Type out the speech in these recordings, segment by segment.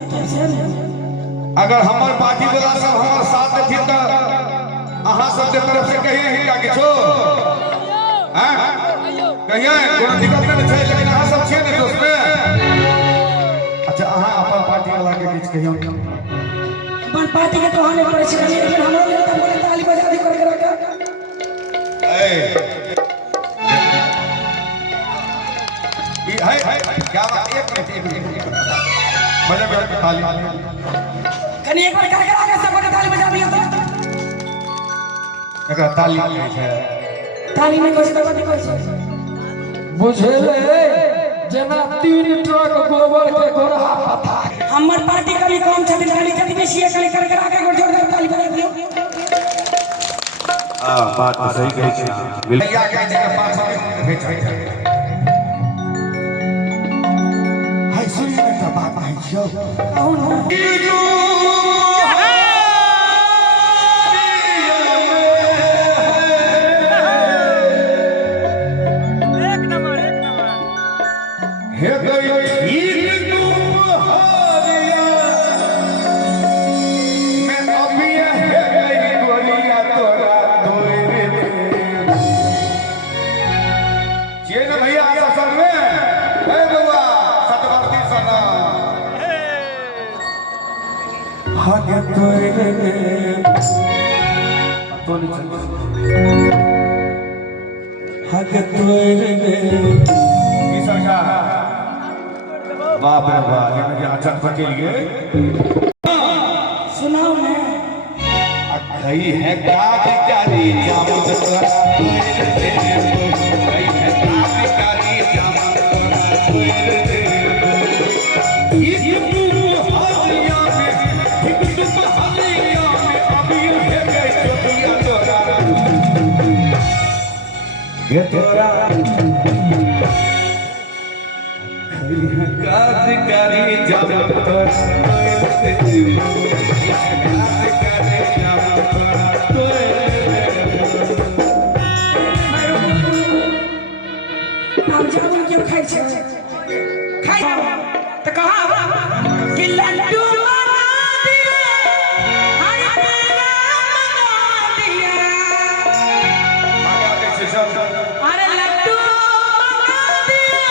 अगर हमार पार्टी वाला सब हमारे साथ थी तो अहाँ सब के तरफ से कहिए ही का किछो हैं कहिए कोनो दिक्कत नहीं छै, लेकिन अहाँ सब छिए ने दोस्त में। अच्छा अहाँ अपन पार्टी वाला के बीच कहियो अपन पार्टी के तो हाने पड़े छै, लेकिन हमरो लिए तो बोले ताली बजा दी करके रखा। ए ये है क्या बात, एक मिनट बजा बजा ताली कनी एक बार करके आगे सब को ताली बजा दिया तो एकरा ताली कहै छै, ताली में कोई तो बात कोई बुझेले जना 3 ट्रक गोबर के गोरहा पथा। हमर पार्टी कभी कम छथिन, कनी कति बेसी है, कनी करके आगे को जोरदार ताली बजा दियो। हां बात तो सही कहै छै, बिल्कुल या कहै छै के 500 भेज छै। हाय सुनिए ना बात है छौ कहू ना हे गई ठीक तू हारिया मैं अभी है गई गोरिया तोरा दोरे दे जे न भैया आशा सर में हे बउआ सतवर्ती सना भाग्य तोरे दे तो नहीं चल भाग्य तोरे दे की सरकार। बाप रे बाप, ये अचानक फटे लिए सुनाओ ना गई है काली जामुन तोरा गई है काली जामुन तोरा ये तू हालिया में ठीक तू हालिया में अभी है गई चोटिया तोरा ये तोरा काली जामुन तोरा अब जामुन क्यों खाई छे खाई तो कहा कि लड्डू बना दिया हर तेरा मंगा दिया। अरे लड्डू मंगा दिया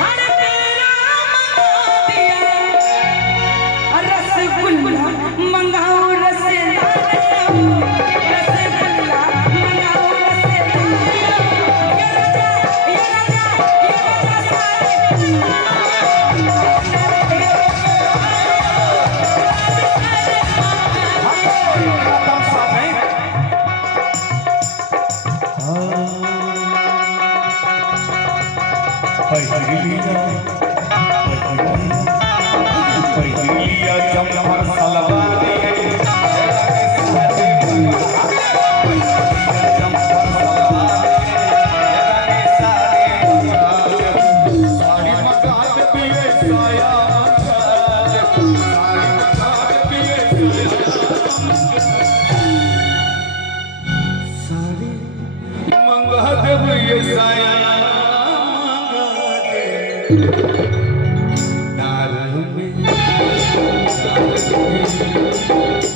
हर तेरा मंगा दिया। रसगुल्ला मंगाओ रसगुल्ला रसगुल्ला मंगाओ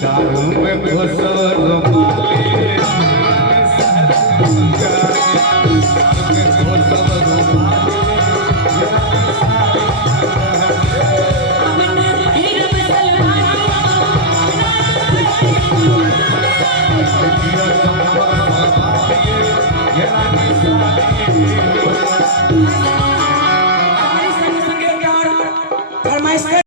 दारू में घुसर Yeah.